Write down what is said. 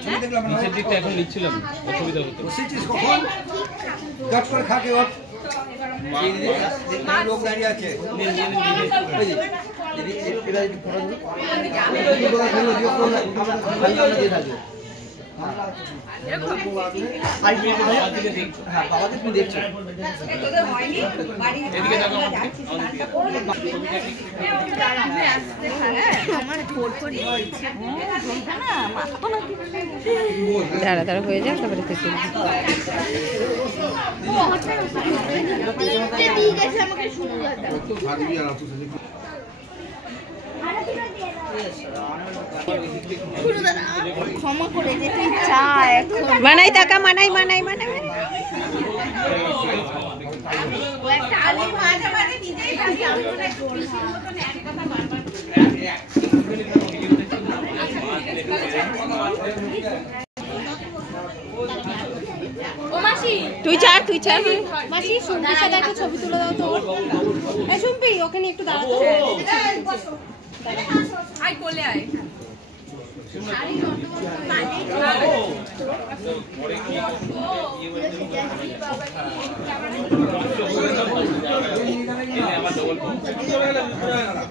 নিচের দিকটা এখন নিচ্ছিলাম অসুবিধা হতো। বসেছিস কখন? চট করে খাকে ওর লোক দাঁড়িয়ে আছে। দাঁড়া দাঁড়া হয়ে যাক তারপরে থেকে ক্ষমা করে যেতে চায় মানাই টাকা মানাই মানাই মানাই তুই চার মাসি সুম্পির সাথে একটা ছবি তুলে দাও তো। সুম্পি ওখানে একটু দাঁড়াও। আয় কোলে আয়। আমার